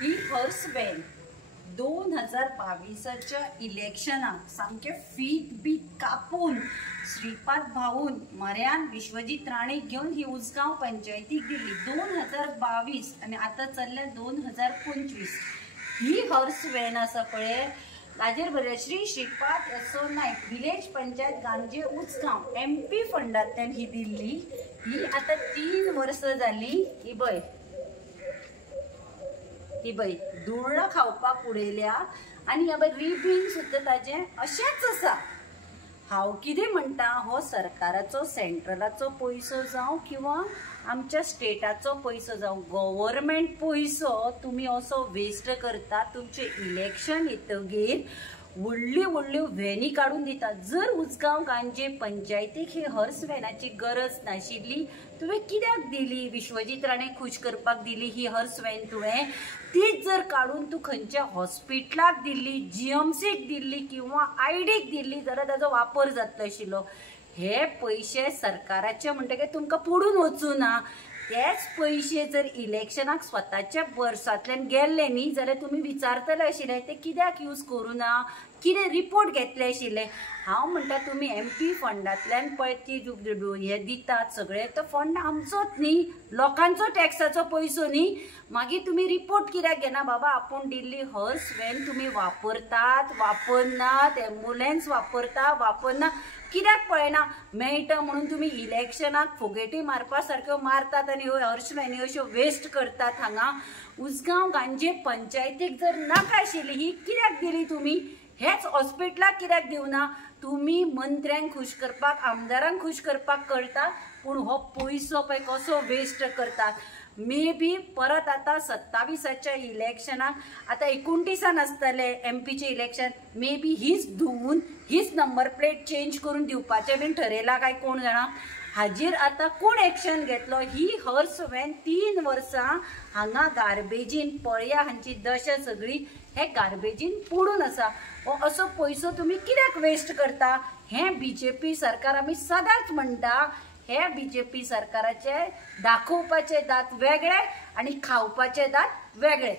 ही horse van 2022च्या इलेक्शनाक सामके फीत बीत कापून श्रीपाद भाऊन मर्यान विश्वजीत राणे घेऊन ही उसगांव पंचायतीक दिली 2022 आणि आता चल्ल्या 2025। ही हॉर्स व्हॅन आसा पळय ताजेर बरे श्री श्रीपाद यसो नायक विलेज पंचायत गांजे उसगांव MP फंडांतल्यान ही दिल्ली। ही आता 3 वर्सां जाली। ही बाई धुळ्ळ खावपाक उडयल्या आणि ह्या बाई रिबीन सुद्धा ताजें अशेंच आसा। हांव कितें म्हणटा, हो सरकाराचो सेंट्रलाचो पैसो जावं किंवा आमच्या स्टेटाचो पैसो जावं, गव्हर्मेंट पैसो तुमी असो वेस्ट करता। तुमचे इलेक्शन येतगीर व्हडली व्हडल्यो व्हॅनी काढून दिता। जर उसगांव गांजे पंचायतीक ही हॉर्स व्हॅनाची गरज नाशिल्ली, तुवें कित्याक दिली? विश्वजीत राणे खुश करपाक दिली ही हॉर्स व्हॅन तुवें? तीच जर काढून तू खंयच्या हॉस्पिटलाक दिल्ली, GMCक दिल्ली किंवा IDक दिल्ली जाल्यार ताजो वापर जातलो आशिल्लो। हे पैसे सरकाराचे म्हणटकीर तुमकां पडून वचूं ना। तेच पैसे जर इलेक्शनाक स्वताच्या वर्सांतल्यान गेल्ले न्ही जाल्यार तुमी विचारतले आशिल्ले ते कित्याक यूज करूं ना, कितें रिपोर्ट घेतले आशिल्ले। हांव म्हणटा तुमी MP फंडांतल्यान पळय ती हे दितात सगळे, तो फंड आमचोच न्ही, लोकांचो टॅक्साचो पयसो न्ही। मागीर तुमी रिपोर्ट कित्याक घेना? बाबा आपूण दिल्ली हॉर्स व्हॅन तुमी वापरतात वापरनात, एम्बुलन्स वापरता वापरना, कित्याक पळयना? मेळटा म्हणून तुमी इलेक्शनाक फोगेटी मारपा सारक्यो मारतात आनी ह्यो हॉर्स व्हॅनी अश्यो वेस्ट करतात। हांगा उसगांव गांजे पंचायतीक जर नाका आशिल्ली ही कित्याक दिली तुमी? हेच हॉस्पिटलाक कित्याक दिवना? तुमी मंत्र्यांक खुश करपाक, आमदारांक खुश करपाक करता, पूण हो पयसो पळय कसो वेस्ट करतात। मे बी परत आता 27च्या इलेक्शनाक आता 29 आसतले MPचे इलेक्शन, मे बी हीच धुवून हीच नंबर प्लेट चेंज करून दिवपाचें बीन ठरयलां काय कोण जाणा। हाजेर आता कोण एक्शन घेतलो? ही हॉर्स व्हॅन 3 वर्सां हांगा गार्बेजीन पळया, हांची दशा सगळी हे गार्बेजीन पडून आसा। हो असो पयसो तुमी कित्याक वेस्ट करता? हे BJP सरकार आमी सदांच म्हणटा, हे BJP सरकाराचे दाखोवपाचे दात वेगळे आणि खावपाचे दात वेगळे।